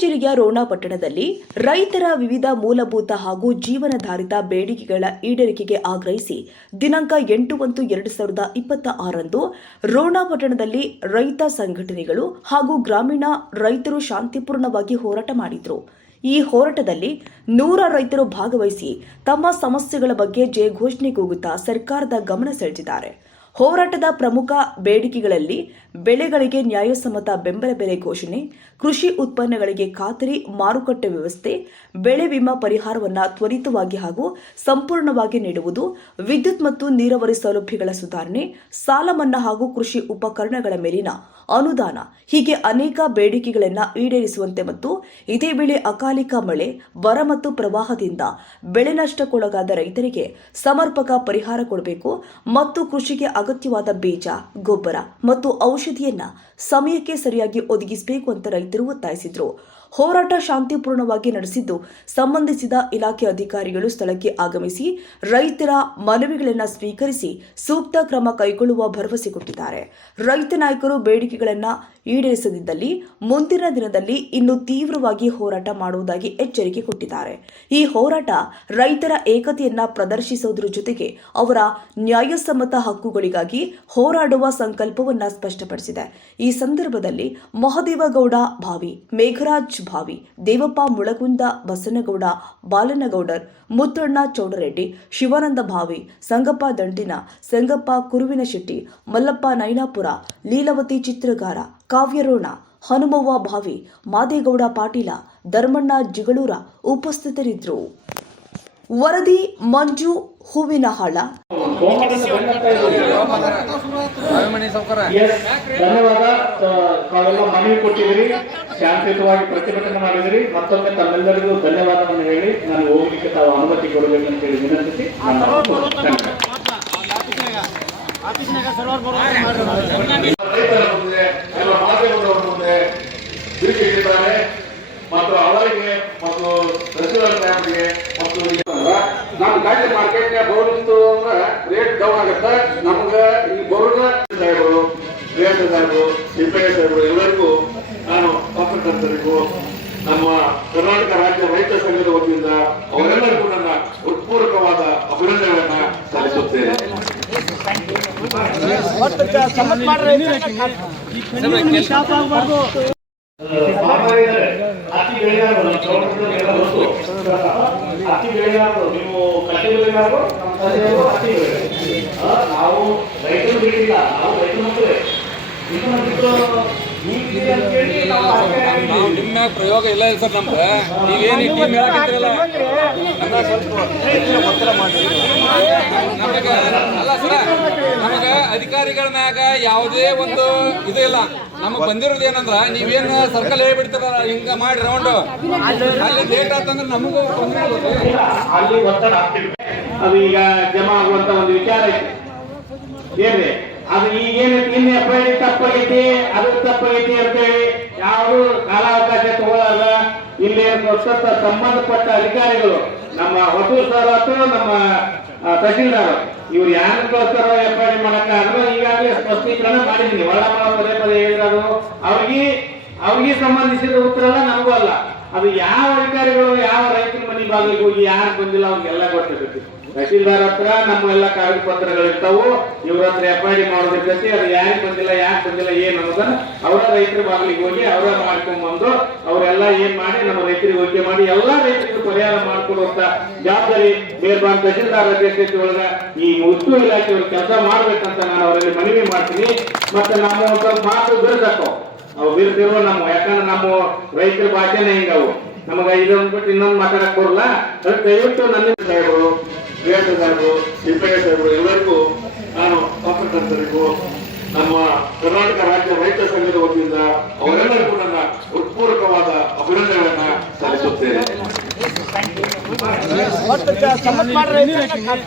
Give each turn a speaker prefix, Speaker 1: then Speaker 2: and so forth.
Speaker 1: ಜಿಲ್ಲೆಯ ರೋಣ ಪಟ್ಟಣದಲ್ಲಿ ರೈತರ ವಿವಿಧ ಮೂಲಭೂತ ಹಾಗೂ ಜೀವನಾಧಾರಿತ ಬೇಡಿಕೆಗಳ ಈಡೇರಿಕೆಗೆ ಆಗ್ರಹಿಸಿ ದಿನಾಂಕ ಎಂಟು ಒಂದು ಎರಡು ಸಾವಿರದ ಇಪ್ಪತ್ತ ಆರಂದು ರೋಣ ಪಟ್ಟಣದಲ್ಲಿ ರೈತ ಸಂಘಟನೆಗಳು ಹಾಗೂ ಗ್ರಾಮೀಣ ರೈತರು ಶಾಂತಿಪೂರ್ಣವಾಗಿ ಹೋರಾಟ ಮಾಡಿದರು. ಈ ಹೋರಾಟದಲ್ಲಿ ನೂರ ರೈತರು ಭಾಗವಹಿಸಿ ತಮ್ಮ ಸಮಸ್ಯೆಗಳ ಬಗ್ಗೆ ಜಯಘೋಷಣೆ ಕೂಗುತ್ತಾ ಸರ್ಕಾರದ ಗಮನ ಸೆಳೆದಿದ್ದಾರೆ. ಹೋರಾಟದ ಪ್ರಮುಖ ಬೇಡಿಕೆಗಳಲ್ಲಿ ಬೆಳೆಗಳಿಗೆ ನ್ಯಾಯಸಮ್ಮತ ಬೆಂಬಲ ಬೆಲೆ ಘೋಷಣೆ, ಕೃಷಿ ಉತ್ಪನ್ನಗಳಿಗೆ ಖಾತರಿ ಮಾರುಕಟ್ಟೆ ವ್ಯವಸ್ಥೆ, ಬೆಳೆ ವಿಮಾ ಪರಿಹಾರವನ್ನು ತ್ವರಿತವಾಗಿ ಹಾಗೂ ಸಂಪೂರ್ಣವಾಗಿ ನೀಡುವುದು, ವಿದ್ಯುತ್ ಮತ್ತು ನೀರಾವರಿ ಸೌಲಭ್ಯಗಳ ಸುಧಾರಣೆ, ಸಾಲ ಮನ್ನಾ ಹಾಗೂ ಕೃಷಿ ಉಪಕರಣಗಳ ಮೇಲಿನ ಅನುದಾನ, ಹೀಗೆ ಅನೇಕ ಬೇಡಿಕೆಗಳನ್ನು ಈಡೇರಿಸುವಂತೆ ಮತ್ತು ಇದೇ ವೇಳೆ ಅಕಾಲಿಕ ಮಳೆ, ಬರ ಮತ್ತು ಪ್ರವಾಹದಿಂದ ಬೆಳೆ ನಷ್ಟಕ್ಕೊಳಗಾದ ರೈತರಿಗೆ ಸಮರ್ಪಕ ಪರಿಹಾರ ಕೊಡಬೇಕು ಮತ್ತು ಕೃಷಿಗೆ ಅಗತ್ಯವಾದ ಬೀಜ ಗೊಬ್ಬರ ಮತ್ತು ಔಷಧಿಯನ್ನ ಸಮಯಕ್ಕೆ ಸರಿಯಾಗಿ ಒದಗಿಸಬೇಕು ಅಂತ ರೈತರು ಒತ್ತಾಯಿಸಿದರು. ಹೋರಾಟ ಶಾಂತಿಪೂರ್ಣವಾಗಿ ನಡೆಸಿದ್ದು ಸಂಬಂಧಿಸಿದ ಇಲಾಖೆ ಅಧಿಕಾರಿಗಳು ಸ್ಥಳಕ್ಕೆ ಆಗಮಿಸಿ ರೈತರ ಮನವಿಗಳನ್ನು ಸ್ವೀಕರಿಸಿ ಸೂಕ್ತ ಕ್ರಮ ಕೈಗೊಳ್ಳುವ ಭರವಸೆ ಕೊಟ್ಟಿದ್ದಾರೆ. ರೈತ ನಾಯಕರು ಬೇಡಿಕೆಗಳನ್ನು ಈಡೇರಿಸದಿದ್ದಲ್ಲಿ ಮುಂದಿನ ದಿನದಲ್ಲಿ ಇನ್ನು ತೀವ್ರವಾಗಿ ಹೋರಾಟ ಮಾಡುವುದಾಗಿ ಎಚ್ಚರಿಕೆ ಕೊಟ್ಟಿದ್ದಾರೆ. ಈ ಹೋರಾಟ ರೈತರ ಏಕತೆಯನ್ನ ಪ್ರದರ್ಶಿಸುವುದರ ಜೊತೆಗೆ ಅವರ ನ್ಯಾಯಸಮ್ಮತ ಹಕ್ಕುಗಳಿಗಾಗಿ ಹೋರಾಡುವ ಸಂಕಲ್ಪವನ್ನು ಸ್ಪಷ್ಟಪಡಿಸಿದೆ. ಈ ಸಂದರ್ಭದಲ್ಲಿ ಮಹದೇವಗೌಡ, ಭಾವಿ, ಮೇಘರಾಜ್ ಭಾವಿ, ದೇವಪ್ಪ ಮುಳಗುಂದ, ಬಸನಗೌಡ, ಬಾಲನಗೌಡರ್ ಮುತ್ತಣ್ಣ ಚೌಡರೆಡ್ಡಿ, ಶಿವಾನಂದ ಭಾವಿ, ಸಂಗಪ್ಪ ದಂಡಿನ ಸಂಗಪ್ಪ ಕುರುವಿನಶೆಟ್ಟಿ ಮಲ್ಲಪ್ಪ ನೈನಾಪುರ, ಲೀಲಾವತಿ ಚಿತ್ರಗಾರ, ಕಾವ್ಯರೋಣ, ಹನುಮವ್ವ ಭಾವಿ, ಮಾದೇಗೌಡ ಪಾಟೀಲ, ಧರ್ಮಣ್ಣ ಜಿಗಳೂರ ಉಪಸ್ಥಿತರಿದ್ದರು. ವರದಿ ಮಂಜು ಹೂವಿನಹಾಳ.
Speaker 2: ಧನ್ಯವಾದ. ತಾವೆಲ್ಲ ಮನವಿ ಕೊಟ್ಟಿದ್ದೀರಿ. ಶಾಂತಿಯುತವಾಗಿ ಪ್ರತಿಭಟನೆ ಮಾಡಿದಿರಿ ಮತ್ತೊಮ್ಮೆ ತಮ್ಮೆಲ್ಲರಿಗೂ ಧನ್ಯವಾದವನ್ನು ಹೇಳಿ ನಾನು ಹೋಗ್ಲಿಕ್ಕೆ ತಾವು ಅನುಮತಿ ಕೊಡಬೇಕಂತ ಹೇಳಿ ವಿನಂತಿಸಿ ನನ್ನ ಮಾತು ಧನ್ಯವಾದ.
Speaker 3: ರೈತರ ಮುಂದೆ ಎಲ್ಲ ಮಾಧ್ಯಮದವರ ಮುಂದೆ ಬೀಳ್ತಿದ್ದಾರೆ ಮತ್ತು ಅವರಿಗೆ ಮತ್ತು ರೆಸ್ಟೋರೆಂಟ್ ಫ್ಯಾಮಿಲಿಗೆ ಮತ್ತು ಈ ತರ ನಮ್ಮ ಗಾಡಿ ಮಾರ್ಕೆಟ್ ಬರೋದಿತ್ತು ಅಂದ್ರೆ ರೇಟ್ ಡೌನ್ ಆಗುತ್ತೆ ನಮ್ಗೆ ಈ ಬರೋದ ಸಾಹೇಬರು ರೇಟ್ ಸಾಹೇಬರು ಸಿಪಿಐ ಸಾಹೇಬರು ಎಲ್ಲರಿಗೂ ನಾನು ಪತ್ರಕರ್ತರಿಗೂ ನಮ್ಮ ಕರ್ನಾಟಕ ರಾಜ್ಯ ರೈತ ಸಂಘದ ವತಿಯಿಂದ ಅವರೆಲ್ಲರಿಗೂ ನನ್ನ ಹೃತ್ಪೂರ್ವಕವಾದ ಅಭಿನಂದನೆಗಳನ್ನ ಸಲ್ಲಿಸುತ್ತೇನೆ.
Speaker 2: ಮಾತಾಡಿದ್ದಾರೆ. ಹತ್ತಿ ಬೆಳೆಗಾರರು, ನಮ್ಮ ತೋಟದಲ್ಲೆಲ್ಲ ಗೊತ್ತು. ಹತ್ತಿ ಬೆಳೆಗಾರರು, ನೀವು ಕಟ್ಟೆ ಬೆಳೆಗಾರರು, ನಮ್ಮ ತಂದೆಯವರು ಹತ್ತಿ ಬೆಳೆಗಾರರು. ಆ, ನಾವು ರೈತರು ಬಿಟ್ಟಿಲ್ಲ ನಾವು ರೈತರು ಮಕ್ಕಳೇ. ಇದು ನಾವು
Speaker 4: ನಿಮ್ಮ ಪ್ರಯೋಗ ಇಲ್ಲ ಇಲ್ಲ ಸರ್ ನಮ್ಗೆ. ನೀವೇನು ಟೀಮ್ ಹೇಳಕತ್ತಿರಲ್ಲ ನಮ್ಗೆ ಸ್ವಲ್ಪ ನಮಗೆ ಅಲ್ಲ ಸರ ನಮಗೆ ಅಧಿಕಾರಿಗಳ ಮ್ಯಾಗ ಯಾವುದೇ ಒಂದು ಇದು ಇಲ್ಲ. ನಮಗ್ ಬಂದಿರೋದು ಏನಂದ್ರ, ನೀವೇನು ಸರ್ಕಲ್ ಹೇಳ್ಬಿಡ್ತಾರ, ಹಿಂಗ ಮಾಡಿ ರೌಂಡ್ ಅಲ್ಲಿ ಲೇಟ್ ಆತಂದ್ರೆ ನಮಗೂ
Speaker 2: ಅಲ್ಲಿ ಒತ್ತಡ ಅದು ಈಗ ಜಮಾ ಆಗುವಂತ ಒಂದು ವಿಚಾರ ಏನ್ರಿ? ಅದು ಈಗೇನು ಇಲ್ಲಿ ಎಫ್ ಐ ತಪ್ಪಾಗೈತಿ, ಅದು ತಪ್ಪಾಗೈತಿ ಅಂತೇಳಿ ಯಾರು ಕಾಲಾವಕಾಶ ತಗೊಳ್ಳಲ್ಲ ಇಲ್ಲಿ ಸಂಬಂಧಪಟ್ಟ ಅಧಿಕಾರಿಗಳು ನಮ್ಮ ಹೊಸೂರು ಸರ್ ಅಥವಾ ನಮ್ಮ ತಹಸೀಲ್ದಾರ್ ಇವ್ರು ಯಾರು ಕಳಿಸ್ತಾರೋ ಎಫ್ ಐ ಮಾಡಕ್ಕ ಅಂದ್ರೆ ಈಗಾಗಲೇ ಸ್ಪಷ್ಟೀಕರಣ ಮಾಡಿದ್ದೀನಿ. ಒಳ ಪದೇ ಪದೇ ಹೇಳಿದ್ರು ಅವ್ರಿಗೆ ಅವ್ರಿಗೆ ಸಂಬಂಧಿಸಿದ ಉತ್ತರ ಅಲ್ಲ ನಮಗೂ ಅಲ್ಲ. ಅದು ಯಾವ ಅಧಿಕಾರಿಗಳು, ಯಾವ ರೈತರ ಮನೆ ಬಾಗಿಲಿಗೆ ಹೋಗಿ ಯಾರು ಬಂದಿಲ್ಲ ಅವ್ರಿಗೆಲ್ಲ ಗೊತ್ತಿರ್ತೈತಿ. ತಹಶೀಲ್ದಾರ್ ಹತ್ರ ನಮ್ಮ ಎಲ್ಲ ಕಾಗದ ಪತ್ರಗಳು ಇರ್ತಾವು ಇವ್ರ ಹತ್ರ ಎಫ್ ಐ ಡಿ ಮಾಡೋದಿರ್ತೈತಿ ಅದು ಯಾರಿಗೆ ಬಂದಿಲ್ಲ ಯಾಕೆ ಬಂದಿಲ್ಲ, ಏನ್ ಅನ್ನೋದನ್ನ ಅವರ ರೈತರ ಬಾಗಿಲಿಗೆ ಹೋಗಿ ಅವರ ಮಾಡ್ಕೊಂಡ್ ಬಂದು ಅವರೆಲ್ಲ ಏನ್ ಮಾಡಿ ನಮ್ಮ ರೈತರಿಗೆ ಹೋಗಿ ಮಾಡಿ, ಎಲ್ಲಾ ರೈತರಿಗೂ ಪರಿಹಾರ ಮಾಡ್ಕೊಳ್ಳುವಂತ ಜವಾಬ್ದಾರಿ ಮೇಲ್ಬಾನ್ ತಹಶೀಲ್ದಾರ್ ಅಧ್ಯಕ್ಷತೆ ಒಳಗ ಈ ಉಸ್ತು ಇಲಾಖೆಯವರು ಕೆಲಸ ಮಾಡ್ಬೇಕಂತ ನಾನು ಅವರಲ್ಲಿ ಮನವಿ ಮಾಡ್ತೀನಿ. ಮತ್ತೆ ನಮ್ಮ ಒಂದು ಸ್ವಲ್ಪ ಮಾತು ಬಿರುಸಾಕವು ಅವು ಬಿರುಸಿರುವ ನಮ್ಮ, ಯಾಕಂದ್ರೆ ನಮ್ಮ ರೈತರ ಭಾಷೆನೇ ಹಿಂಗವು ನಮಗ ಇದೊಂದು ಬಿಟ್ಟು ಇನ್ನೊಂದು ಮಾತಾಡಕ್ ಬರಲ್ಲ. ದಯವಿಟ್ಟು ನನ್ನ ಸಾಹೇಬರು ಸಾಹೇಬರು ಸಿಪಿಐ ಸಾಹೇಬರು ಎಲ್ಲರಿಗೂ ನಾನು ಪತ್ರಕರ್ತರಿಗೂ ನಮ್ಮ ಕರ್ನಾಟಕ ರಾಜ್ಯ ರೈತ ಸಂಘದ ವತಿಯಿಂದ ಅವರೆಲ್ಲರಿಗೂ ನನ್ನ ಹೃತ್ಪೂರ್ವಕವಾದ ಅಭಿನಂದನೆಗಳನ್ನ ಸಲ್ಲಿಸುತ್ತೇನೆ
Speaker 4: ಕೆಲ್-